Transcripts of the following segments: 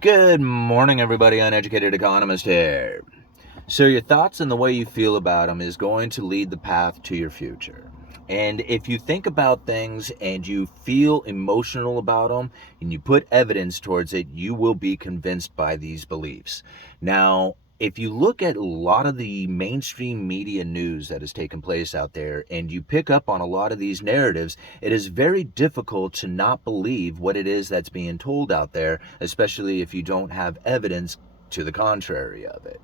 Good morning, everybody. Uneducated Economist here. So your thoughts and the way you feel about them is going to lead the path to your future. And if you think about things and you feel emotional about them and you put evidence towards it, you will be convinced by these beliefs. Now, if you look at a lot of the mainstream media news that has taken place out there and you pick up on a lot of these narratives, it is very difficult to not believe what it is that's being told out there, especially if you don't have evidence to the contrary of it.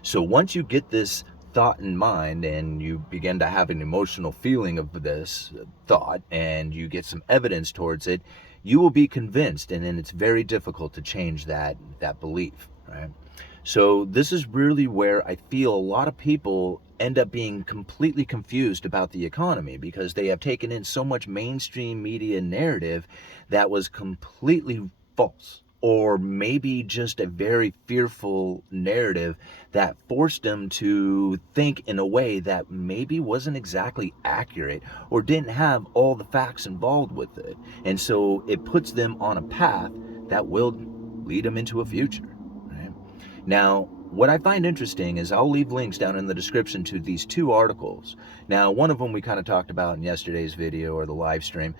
So once you get this thought in mind and you begin to have an emotional feeling of this thought and you get some evidence towards it, you will be convinced, and then it's very difficult to change that belief, right? So this is really where I feel a lot of people end up being completely confused about the economy because they have taken in so much mainstream media narrative that was completely false, or maybe just a very fearful narrative that forced them to think in a way that maybe wasn't exactly accurate or didn't have all the facts involved with it. And so it puts them on a path that will lead them into a future, right? Now, what I find interesting is I'll leave links down in the description to these two articles. Now, one of them we kind of talked about in yesterday's video or the live stream,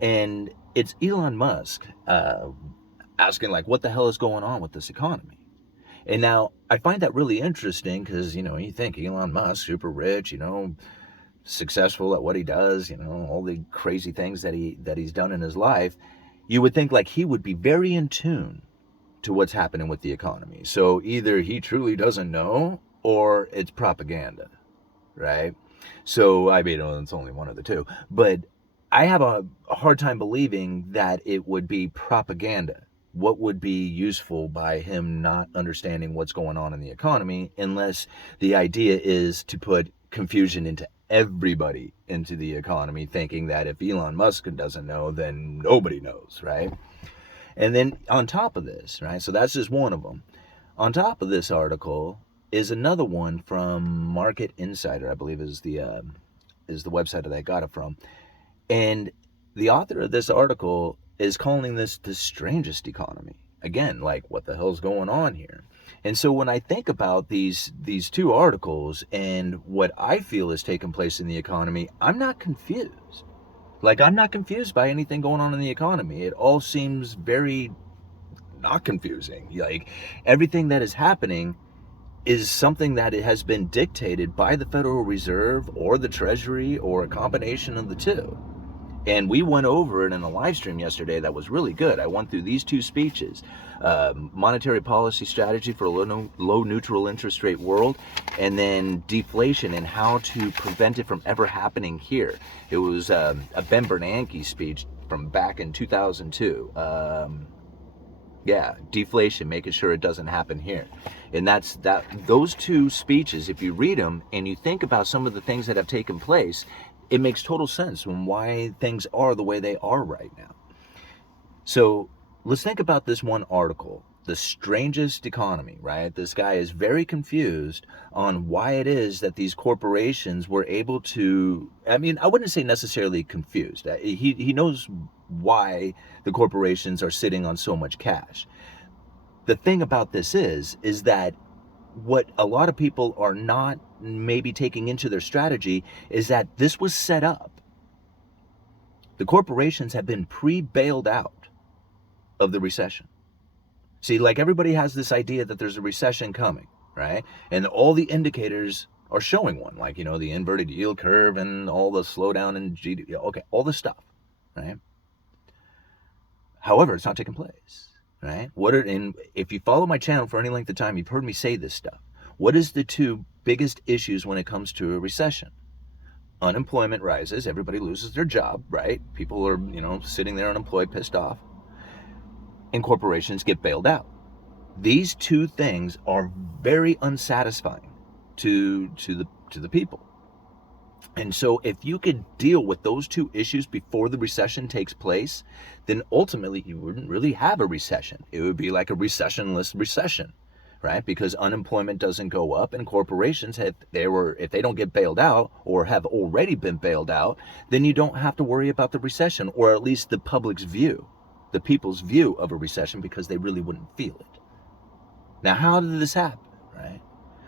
and it's Elon Musk asking, like, what the hell is going on with this economy? And now I find that really interesting because, you think Elon Musk, super rich, successful at what he does, all the crazy things that he's done in his life. You would think like he would be very in tune to what's happening with the economy. So either he truly doesn't know or it's propaganda, right? So, I mean, it's only one of the two. But I have a hard time believing that it would be propaganda. What would be useful by him not understanding what's going on in the economy, unless the idea is to put confusion into everybody into the economy, thinking that if Elon Musk doesn't know, then nobody knows, right? And then on top of this, right, so that's just one of them. On top of this article is another one from Market Insider, I believe is the website that I got it from. And the author of this article is calling this the strangest economy. Again, like, what the hell's going on here? And so when I think about these two articles and what I feel has taken place in the economy, I'm not confused. Like, I'm not confused by anything going on in the economy. It all seems very not confusing. Like, everything that is happening is something that it has been dictated by the Federal Reserve or the Treasury or a combination of the two. And we went over it in a live stream yesterday that was really good. I went through these two speeches, monetary policy strategy for a low neutral interest rate world, and then deflation and how to prevent it from ever happening here. It was a Ben Bernanke speech from back in 2002. Deflation, making sure it doesn't happen here. And those two speeches, if you read them and you think about some of the things that have taken place, it makes total sense on why things are the way they are right now. So let's think about this one article, The Strangest Economy, right? This guy is very confused on why it is that these corporations were able to, I mean, I wouldn't say necessarily confused. He knows why the corporations are sitting on so much cash. The thing about this is that what a lot of people are not maybe taking into their strategy is that this was set up. The corporations have been pre-bailed out of the recession. See, like, everybody has this idea that there's a recession coming, right? And all the indicators are showing one, like, the inverted yield curve and all the slowdown in GDP, okay, all this stuff, right? However, it's not taking place, right? If you follow my channel for any length of time, you've heard me say this stuff. What is the two biggest issues when it comes to a recession? Unemployment rises, everybody loses their job, right? People are, sitting there unemployed, pissed off, and corporations get bailed out. These two things are very unsatisfying to the people. And so if you could deal with those two issues before the recession takes place, then ultimately you wouldn't really have a recession. It would be like a recessionless recession, right? Because unemployment doesn't go up, and corporations, if they don't get bailed out or have already been bailed out, then you don't have to worry about the recession, or at least the public's view. the people's view of a recession because they really wouldn't feel it. Now, how did this happen, right?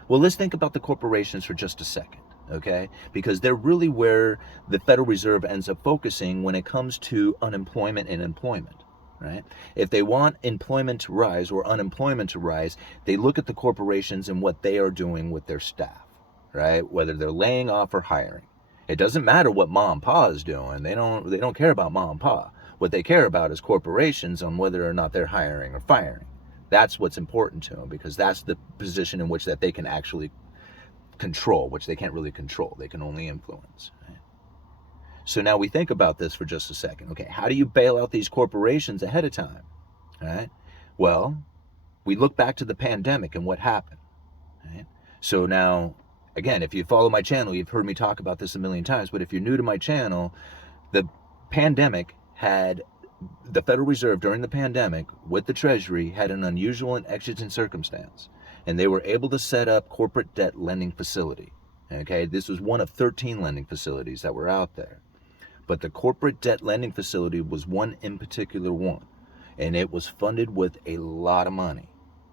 Well, let's think about the corporations for just a second, okay? Because they're really where the Federal Reserve ends up focusing when it comes to unemployment and employment, right? If they want employment to rise or unemployment to rise, they look at the corporations and what they are doing with their staff, right? Whether they're laying off or hiring. It doesn't matter what mom and pa is doing. They don't care about mom and pa. What they care about is corporations on whether or not they're hiring or firing. That's what's important to them, because that's the position in which that they can actually control, which they can't really control. They can only influence. Right? So now we think about this for just a second. Okay, how do you bail out these corporations ahead of time? All right. Well, we look back to the pandemic and what happened. Right? So now, again, if you follow my channel, you've heard me talk about this a million times, but if you're new to my channel, the pandemic had the Federal Reserve during the pandemic with the Treasury had an unusual and exigent circumstance, and they were able to set up corporate debt lending facility. Okay, this was one of 13 lending facilities that were out there, but the corporate debt lending facility was one in particular one, and it was funded with a lot of money.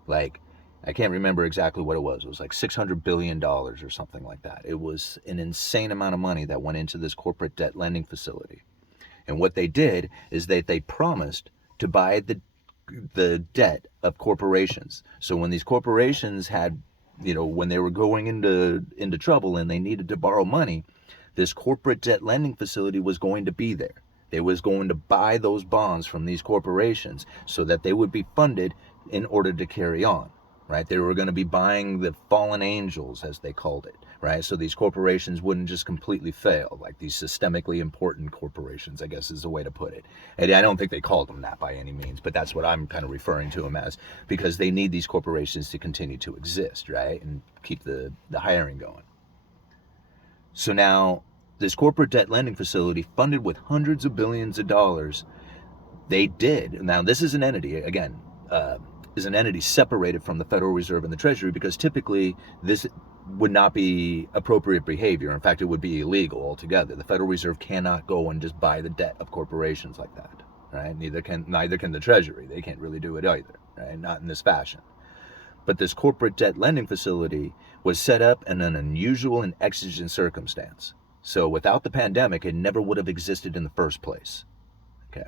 Like, I can't remember exactly what it was. It was like $600 billion or something like that. It was an insane amount of money that went into this corporate debt lending facility. And what they did is that they promised to buy the debt of corporations. So when these corporations had, when they were going into trouble and they needed to borrow money, this corporate debt lending facility was going to be there. They was going to buy those bonds from these corporations so that they would be funded in order to carry on. Right? They were going to be buying the fallen angels, as they called it, right? So these corporations wouldn't just completely fail, like these systemically important corporations, I guess is the way to put it. And I don't think they called them that by any means, but that's what I'm kind of referring to them as, because they need these corporations to continue to exist, right? And keep the hiring going. So now, this corporate debt lending facility, funded with hundreds of billions of dollars, they did. Now, this is an entity, again, is an entity separated from the Federal Reserve and the Treasury, because typically this would not be appropriate behavior. In fact, it would be illegal altogether. The Federal Reserve cannot go and just buy the debt of corporations like that, right? Neither can the Treasury. They can't really do it either, right? Not in this fashion. But this corporate debt lending facility was set up in an unusual and exigent circumstance. So without the pandemic, it never would have existed in the first place. Okay.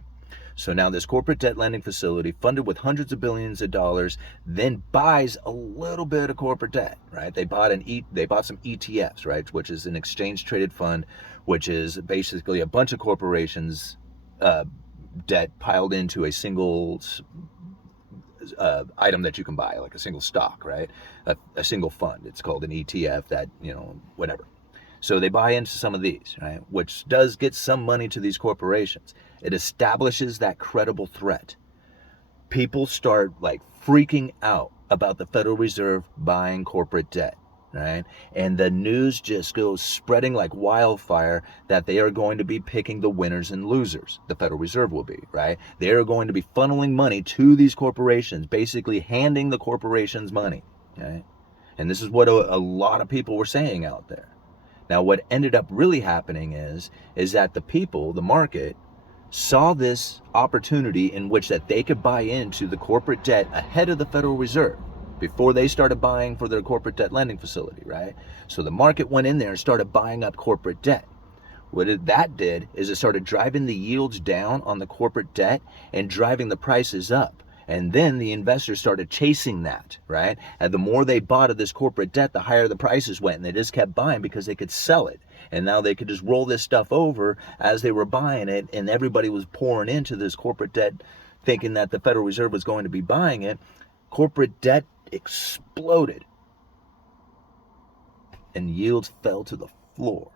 So now this corporate debt lending facility, funded with hundreds of billions of dollars, then buys a little bit of corporate debt, right? They bought some ETFs, right, which is an exchange traded fund, which is basically a bunch of corporations' debt piled into a single item that you can buy, like a single stock, right? A single fund. It's called an ETF. That, whatever. So they buy into some of these, right? Which does get some money to these corporations. It establishes that credible threat. People start like freaking out about the Federal Reserve buying corporate debt, right? And the news just goes spreading like wildfire that they are going to be picking the winners and losers. The Federal Reserve will be, right? They are going to be funneling money to these corporations, basically handing the corporations money, right? And this is what a lot of people were saying out there. Now, what ended up really happening is that the people, the market, saw this opportunity in which that they could buy into the corporate debt ahead of the Federal Reserve before they started buying for their corporate debt lending facility, right? So the market went in there and started buying up corporate debt. What that did is it started driving the yields down on the corporate debt and driving the prices up. And then the investors started chasing that, right? And the more they bought of this corporate debt, the higher the prices went. And they just kept buying because they could sell it. And now they could just roll this stuff over as they were buying it. And everybody was pouring into this corporate debt thinking that the Federal Reserve was going to be buying it. Corporate debt exploded. And yields fell to the floor.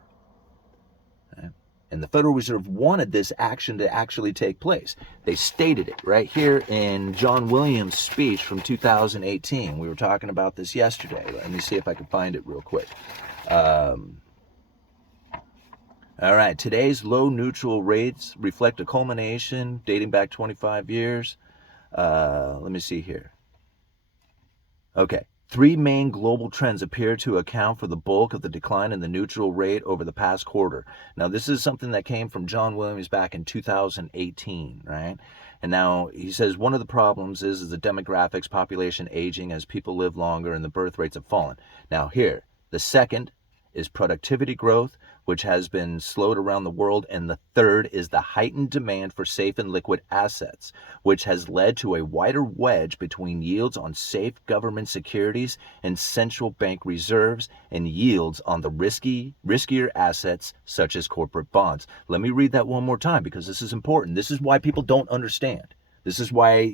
Right? And the Federal Reserve wanted this action to actually take place. They stated it right here in John Williams' speech from 2018. We were talking about this yesterday. Let me see if I can find it real quick. All right, today's low neutral rates reflect a culmination dating back 25 years. Let me see here. Okay, Three main global trends appear to account for the bulk of the decline in the neutral rate over the past quarter. Now, this is something that came from John Williams back in 2018, right? And now he says one of the problems is the demographics, population aging as people live longer and the birth rates have fallen. Now, here, the second is productivity growth, which has been slowed around the world. And the third is the heightened demand for safe and liquid assets, which has led to a wider wedge between yields on safe government securities and central bank reserves and yields on the riskier assets such as corporate bonds. Let me read that one more time because this is important. This is why people don't understand. This is why,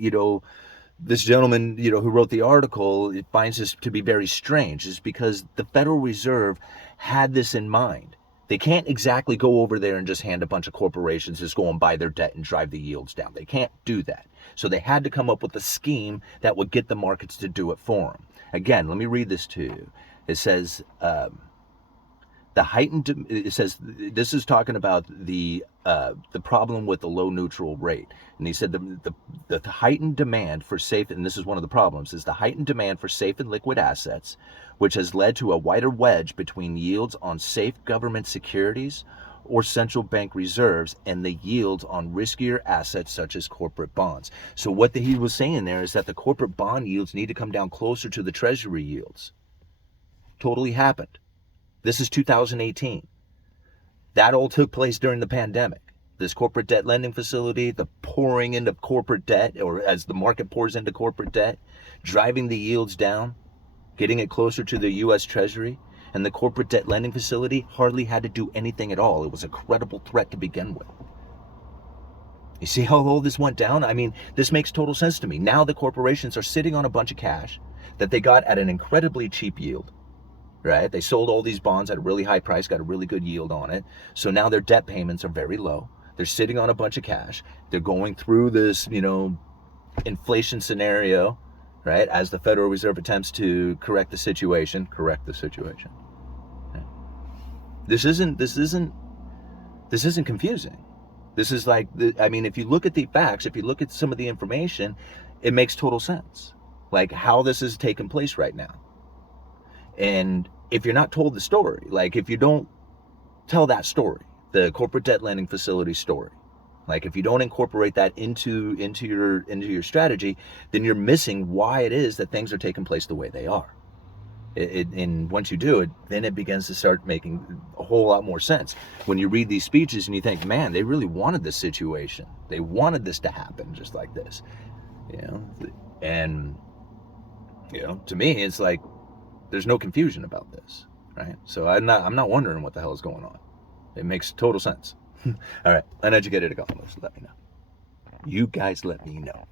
this gentleman, who wrote the article, it finds this to be very strange, is because the Federal Reserve had this in mind. They can't exactly go over there and just hand a bunch of corporations just go and buy their debt and drive the yields down. They can't do that. So they had to come up with a scheme that would get the markets to do it for them. Again, let me read this to you. It says, this is talking about the problem with the low neutral rate. And he said the heightened demand for safe, and this is one of the problems, is the heightened demand for safe and liquid assets, which has led to a wider wedge between yields on safe government securities or central bank reserves and the yields on riskier assets such as corporate bonds. So what he was saying there is that the corporate bond yields need to come down closer to the treasury yields. Totally happened. This is 2018. That all took place during the pandemic. This corporate debt lending facility, the pouring into corporate debt, or as the market pours into corporate debt, driving the yields down, getting it closer to the U.S. Treasury, and the corporate debt lending facility hardly had to do anything at all. It was a credible threat to begin with. You see how all this went down? I mean, this makes total sense to me. Now the corporations are sitting on a bunch of cash that they got at an incredibly cheap yield. Right? They sold all these bonds at a really high price, got a really good yield on it. So now their debt payments are very low. They're sitting on a bunch of cash. They're going through this, inflation scenario, right? As the Federal Reserve attempts to correct the situation. Okay. This isn't confusing. This is like, if you look at the facts, if you look at some of the information, it makes total sense. Like how this is taking place right now. And if you're not told the story, like if you don't tell that story, the corporate debt lending facility story, like if you don't incorporate that into your strategy, then you're missing why it is that things are taking place the way they are. And once you do it, then it begins to start making a whole lot more sense. When you read these speeches and you think, man, they really wanted this situation. They wanted this to happen just like this, And, to me, it's like, there's no confusion about this, right? So I'm not wondering what the hell is going on. It makes total sense. All right, uneducated economist, let me know. You guys let me know.